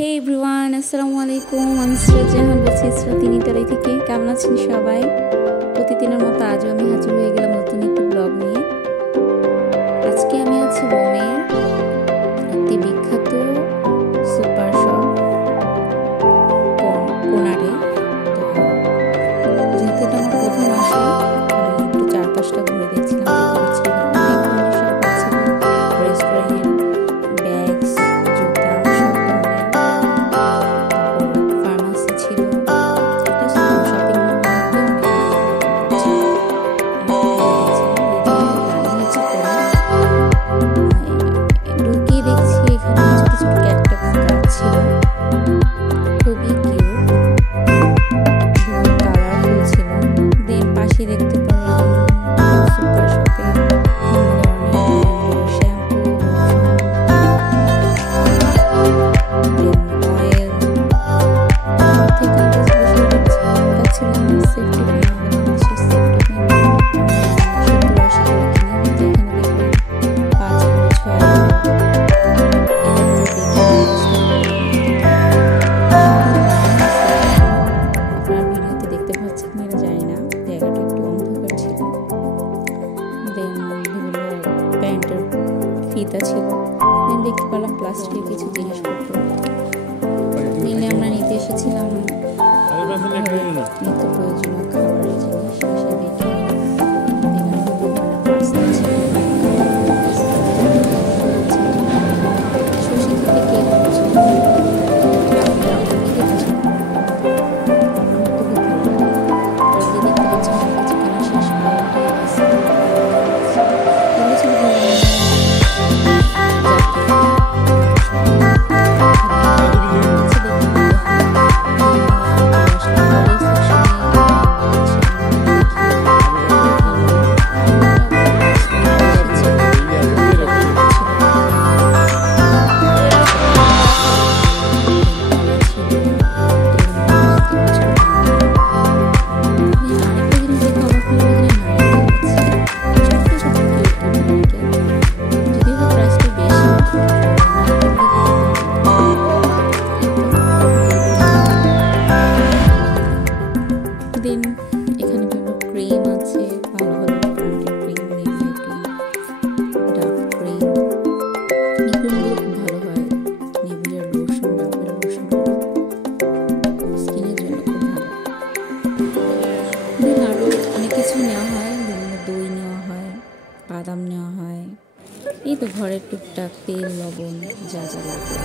হে everyone, আসসালামু আলাইকুম। আমি সিরাজ জাহান বলছি ইসরাতিনিটারি থেকে। কেমন আছেন সবাই? প্রতিদিনের মতো আজও আমি হাজির হয়ে গেলাম নতুন একটি ব্লগ নিয়ে। আজকে আমি আছি রোমের একটি বিখ্যাত সুপার শপ কোনারে। তো যেহেতু এটা আমার প্রথম আসা, আমি একটু চারপাশটা ঘুরে দেখছিলাম, দেখতে পাচ্ছিলাম অনেক ধরনের শপ আছে, রেস্টুরেন্ট, ব্যাগস, জুতা, সব ধরনের, ফার্মাসি ছিল। এটা শপিং মল ঢুকিয়ে দেখছি এখানে ছোট ছোট ক্যাকটাস গাছ ছিল, খুবই কিউট, কালারফুল ছিল। দেন পাশে দেখতে পেলাম সুপার শপে শ্যাম্পু, অয়েল থেকে ছিলাম সেফটি প্যান্টের ফিতা ছিল। দেন দেখতে পেলাম প্লাস্টিকের কিছু জিনিসপত্র, নিলে আমরা নিতে এসেছিলাম নিত্য প্রয়োজনীয় খাবারের জিনিস। এসে দেখি এখানে বিভিন্ন ধরনের পাস্তা ছিল, সুশি থেকে কেক ছিল। দেন এখানে বিভিন্ন ক্রিম আছে, ভালো ভালো ব্র্যান্ডের cream, Nivea cream, Dove cream. এই ক্রিমগুলো খুব ভালো হয়। নিভিয়ার লোশন, ডাভের লোশন স্কিনের জন্য খুব ভালো। দেন আরও অনেক কিছু নেওয়া হয়, বিভিন্ন দই নেওয়া হয়, বাদাম নেওয়া হয়। এই তো ঘরের টুকটাক তেল, লবণ, যা যা লাগে